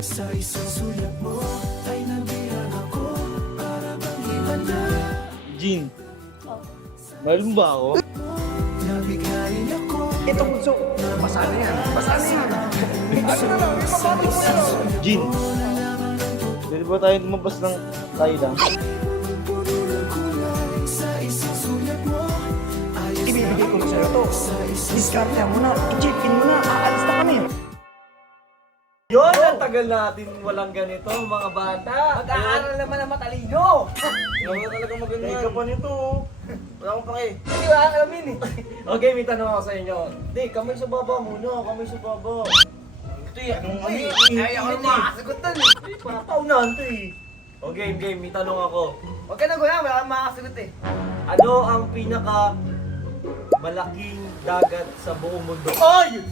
Sa isang sulat mo ay nabihan ako para bang himanda. Jean, mahal mo ba ako? Nabiglayin ako. Ito bunso, basa na yan. Basa na yan. Ano na lang, ipapatid mo na lang. Jean, pwede ba tayo lumabas ng tayo lang? Puno ng kulay sa isang sulat mo. Ayos Ibibigay ko na sa'yo to. Discarte mo na, i-check-in mo na, aalis na kami. Yun, ang tagal natin walang ganito, mga bata. Mag-aaral naman ang matalino. Wala talaga maganda. Ika pa nito. Wala akong pake. Hindi ba alamin eh. Okay, may tanong ako sa inyo. Hindi, kamay sa baba muna. Kamay sa baba. Ito eh, anong ano eh? Ay, ako makakasagot doon eh. Paunahan to eh. Okay, game. May tanong ako. Huwag ka na guna, wala kang makakasagot eh. Ano ang pinaka malaking dagat sa buong mundo? Ay!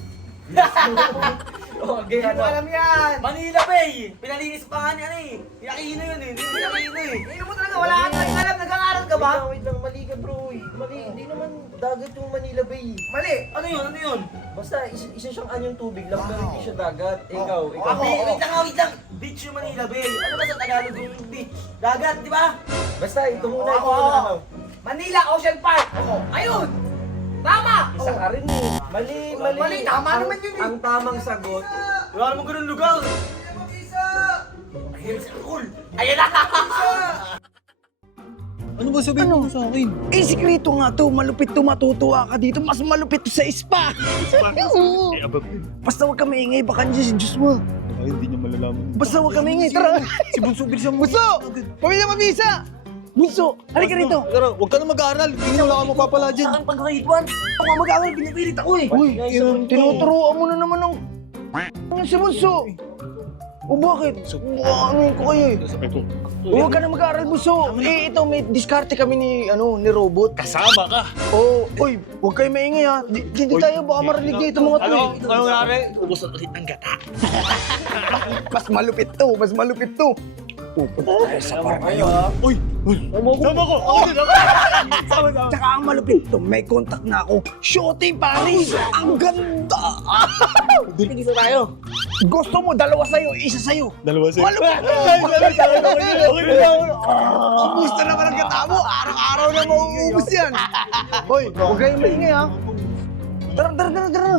Okay, Hindi mo alam yan. Manila Bay! Pinalinis pa nga niya eh. Pinakino yun eh. Hindi pinakino eh. Hindi mo talaga, wala kang alam, nag-aaral ka ba? Wait lang, mali ka bro eh. Mali, hindi naman dagat yung Manila Bay. Mali. Ano yun? Ano yun? Basta isa siyang anyong tubig lang pero hindi siya dagat. Ikaw, ikaw. Ako, Wait lang. Beach yung Manila Bay. Ano ba sa Tagalog yung beach? Dagat, di ba? Basta ito muna, ito Ako. muna. Ano? Manila Ocean Park. Ako. Ayun. Tama. Isa ka rin eh. Mali, mali. Mali, tama naman yun eh. Ang tamang sagot. Wala namang ganun lugar. Ayun, cool. Ayun na. Ano ba sabihin mo sa akin? Eh, sikreto nga to. Malupit to, matutuwa ka dito. Mas malupit to sa spa. Oo. Eh, abab. Basta huwag ka maingay. Baka nandiyan si Joshua. Ay, hindi niya malalaman. Basta huwag ka maingay. Tara. Si Bunso, bilisan mo. Bunso! Pamilya mabisa! Bunso, halika rito. Tara, huwag ka na mag-aaral. Hindi na wala ka mapapala dyan. Saan pag grade 1? Ako nga mag-awal, binipilit ako eh. Uy, tinuturuan mo na naman ng... Ano si Bunso? O bakit? Ano ko kayo eh? Sabi ko, Huwag ka na mag-aaral, Bunso. Eh, ito, may diskarte kami ni Robot. kasama ka. Oh, uy, huwag kayo maingay ha. Hindi tayo, baka marinig niya itong mga to eh. Ano nangyari? Ubus na ulit ng gata. Mas malupit to, mas malupit to. Pupunta tayo sa park ngayon. Uy! Sama ko! Ako din ako! Sama. Tsaka ang malupit to, may contact na ako. Shooting Paris! Ang ganda! Isa tayo. Gusto mo, dalawa sa'yo, isa sa'yo. Dalawa sa'yo. Malupit to! Ubus na naman ang gata mo. Araw-araw na mauubos yan. Hoy, huwag kayong maingay ha. Tara.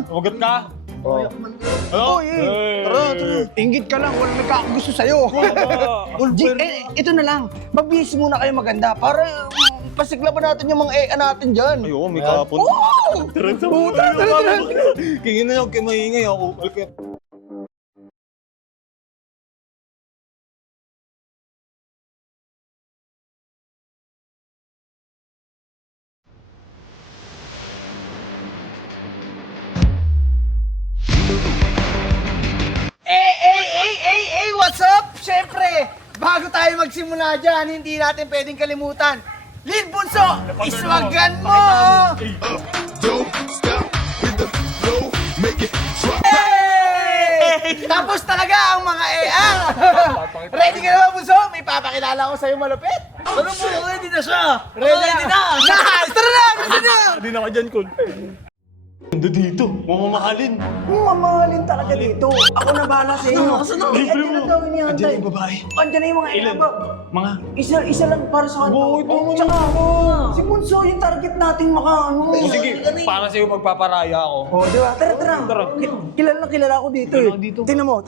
Ugat ka? Ano? Oy, tara. Ingit ka lang, walang nagkakagusto sa'yo. Ito na lang, magbihis muna kayo maganda para pasiglaban natin yung mga natin dyan. Ayoko, may kapon. Tara, Tara. Kingin na yung kay maingay ako. What's up? Siyempre, bago tayo magsimula dyan, hindi natin pwedeng kalimutan. Lil Bunso, iswagan mo! Hey! Tapos talaga ang mga EA! Ready ka na ba, Bunso? May papakilala ko sa'yo malupit. Ano po? Ready na siya. Ready na! Nice! Tara na! Gusto na! Hindi na ka dyan, Kun. Ganda dito. Mamahalin. Mamahalin talaga dito. Ako na bahala sa inyo. Libre mo. Andiyan na daw Andiyan inihantay. yung babae. Andiyan na yung mga Ilan? iba. Mga... Isa lang para sa kanya. Oo, ito naman Tsaka, ako. si Bunso, yung target natin O sige, para sa'yo magpaparaya ako. Oh, di ba? Tara. Tara. Kilala ako dito eh. Kilala dito. Tingnan mo.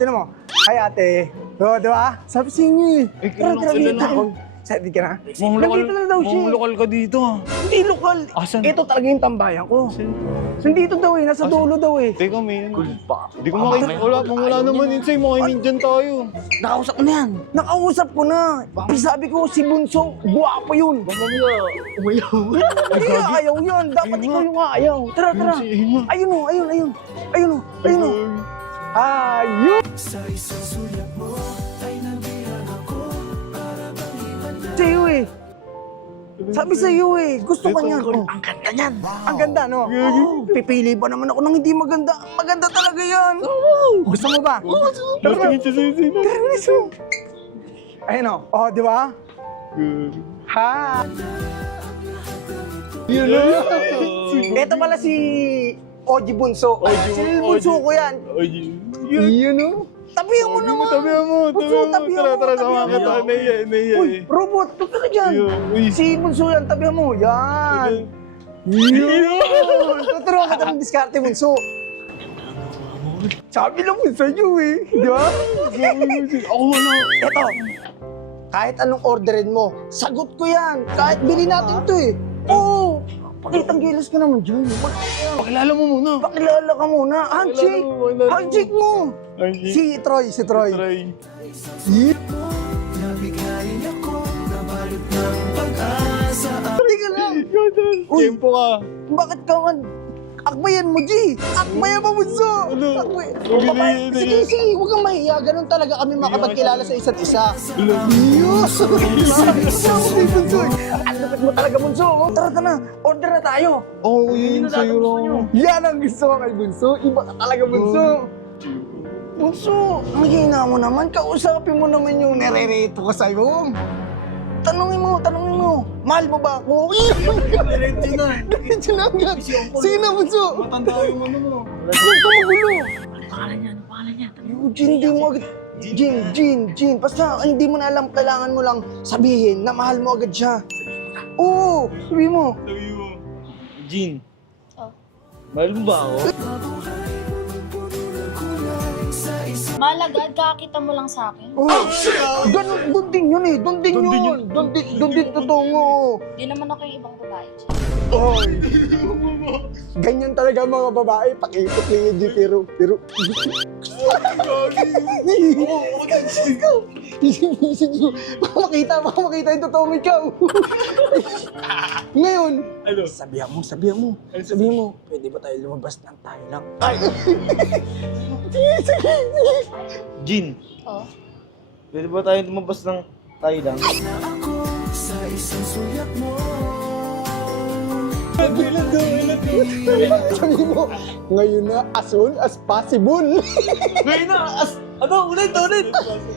Ay ate. Oh, di ba? Sabi sa inyo eh. Tara sila dito. na. Sabi ka na? Mamulokal, Nandito na daw siya. mamulokal ka dito. Hindi lokal. Asan? Ito talaga yung tambayan ko. Nandito daw eh. Nasa dulo daw eh. Teka, may Hindi ko makita. Wala naman insay. Makainin dyan tayo. Nakausap mo na yan. Nakausap ko na. Sabi ko si Bunso, guwapo yun. Hindi, ayaw yan. Dapat ikaw yung ayaw. Tara. Ayun o. Ayun. Sa isang sulat mo ay nabihan ako para bang himanda. Sa'yo eh. Sabi sa'yo eh. Gusto ka niyan. Oh, ang ganda niyan. Ang ganda, no? Pipili ba naman ako ng hindi maganda? Ang maganda talaga yan. Gusto mo ba? Tingin siya sa'yo. Tara, bilis mo. Ayun o. Oh, di ba? Ha? Yun o. Ito pala si Oji Bunso. Si Lil Bunso ko yan. Yun o. Tabihan mo naman. Tabihan mo. Bunso, tabihan mo. Tara, tabihan sama ka mo. tayo. Naiya. Uy, robot, ito ka dyan. Uy. Si Bunso yan, tabihan mo. Yan. Yun! Tuturuan ka ng diskarte, Bunso. Sabi lang mo sa'yo eh. Di ba? Ako wala. Ito. Kahit anong orderin mo, sagot ko yan. Kahit bilhin natin to eh. Oo. Pakitang gilas ka naman dyan. Pakilala mo muna. Pakilala ka muna. Handshake! Pakilala mo. Handshake mo! Si Troy. Try. Nabigayin ako, nabalot ng pag-asa. Hindi ka lang. Uy. Tempo ka. Bakit ka nga? Akbayan mo, G! Akbayan mo, Bunso! Ano? Akbayan. Sige, huwag kang mahiya. Ganun talaga kami makapagkilala sa isa't isa. Diyos! Sabi, Bunso! Ang lupit mo talaga, Bunso! Tara, order na tayo! Oo, yun sa'yo lang. Yan ang gusto ko kay Bunso. Iba ka talaga, Bunso. Bunso, ang hina mo naman. Kausapin mo naman yung nare-reto ko sa'yo. Tanungin mo. Mahal mo ba ako? Diretso na agad. Sige na, Bunso. Matanda yung ano mo. Huwag ka magulo. Ano pangalan niya? Eugene, hindi mo agad. Jean. Basta hindi mo na alam, kailangan mo lang sabihin na mahal mo agad siya. Oo, sabi mo. Jean. Oh. Mahal mo ba ako? Malagad, kakita mo lang sa akin. Oh, ganun, doon din yun eh. Doon din tutungo. Di naman ako yung ibang babae. Oy. Ganyan talaga ang mga babae. Pakipot na yun, pero... Baka makita yung totoong ikaw. Ngayon, sabihan mo. Pwede ba tayo lumabas ng tayo lang? Ay! Sige. Jean, Oh. pwede ba tayo lumabas ng tayo lang? Ako sa isang sulat mo. Sabi mo, ngayon na as soon as possible. Ngayon na! Ulit!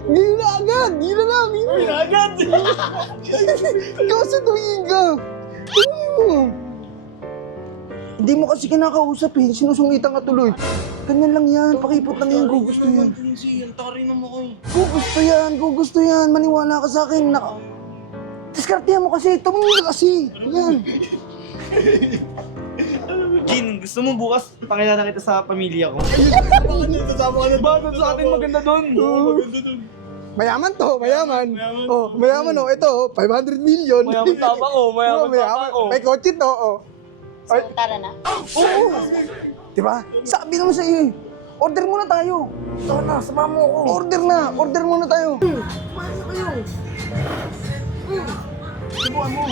Ngayon na agad! Ngayon na lang! Agad! Kasutuin ka! Tingin mo! Hindi mo kasi kinakausap eh. Sinusungitan ka tuloy. Ganyan lang yan. Pakipot lang yan. Gugusto yan. Gugusto yan. Maniwala ka sa akin. Diskartehan mo kasi. Tumingin ka kasi. Yan. Jean, gusto mo bukas pakilala kita sa pamilya ko? Bakit sa atin maganda doon? Mayaman to, mayaman. Oh, mayaman oh. Ito, 500 million. Mayaman tama ko, mayaman tama ko. May kotse to, oh. So, tara na. Oo! Diba? Sabi naman sa iyo eh. Order muna tayo. Tara na, sama mo ako. Order muna tayo. Kumain na kayo. Subuhan mo.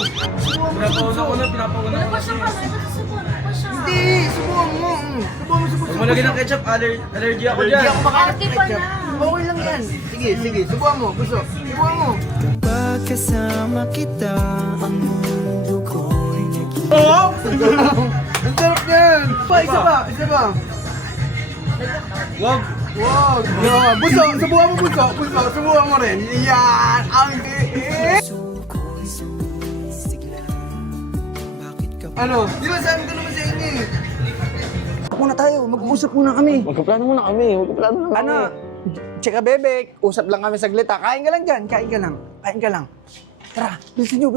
Pinapauna ko kasi. Hindi, subuhan mo. Huwag mo lagyan ng ketchup, allergy ako dyan. Hindi ako makain Arte pa na. Okay lang yan. Sige, subuhan mo. Gusto. Subuhan mo. Kapag kasama kita, ang mundo ko'y naging Ang sarap yan. Isa pa. Wag! Wow. Buso, subuhan mo, Buso. Subuhan mo rin. Yan. Ang puso ko'y sumisigla. Bakit ka Ano? Di ba sabi ko naman sa inyo eh? Muna tayo, mag-uusap muna kami. Magkaplano muna kami. Ano? Tsaka bebek, usap lang kami saglit ha. Kain ka lang dyan, kain ka lang. Tara, bilisan nyo.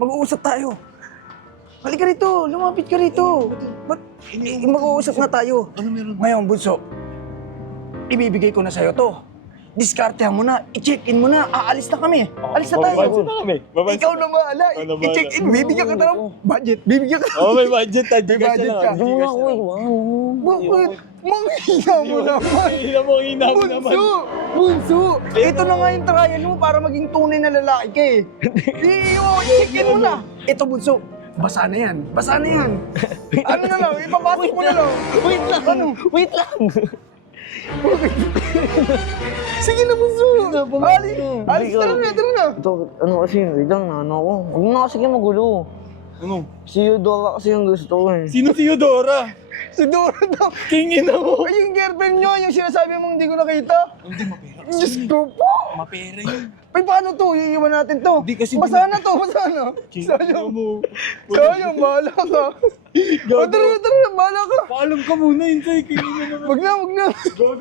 Mag-uusap tayo. Halika rito, lumapit ka rito. Ba't mag-uusap na tayo? Ano meron? Ngayon, Bunso, ibibigay ko na sa'yo to. Diskartehan mo na, i-check-in mo na, aalis na kami. Alis na tayo. Ikaw na bahala, i-check-in, bibigyan ka na ng budget. Bibigyan ka na. Oh, may budget. May budget ka. Bakit? Manghina mo naman. Bunso! Ito na nga yung trial mo para maging tunay na lalaki ka eh. Check-in mo na. Ito, Bunso. Basa na yan. Ano na lang, ipapasok mo na lang. Wait lang. Sige na, Bunso. Alis, tara na. Ito, ano kasi, wait lang, ano ako. Huwag mo na kasi kayo magulo. Ano? Si Eudora kasi yung gusto ko eh. Sino si Eudora? Si Dora daw. Kingin ako. Ay, yung girlfriend nyo, yung sinasabi mong hindi ko nakita. Hindi, mapera. Diyos ko po. Mapera yun. Ay, paano to? Iiwan natin to. Hindi kasi Basa na to, basa na. Sayang, bahala ka. O, tara, bahala ka. Paalam ka muna, Insay. Kingin na naman. Wag na.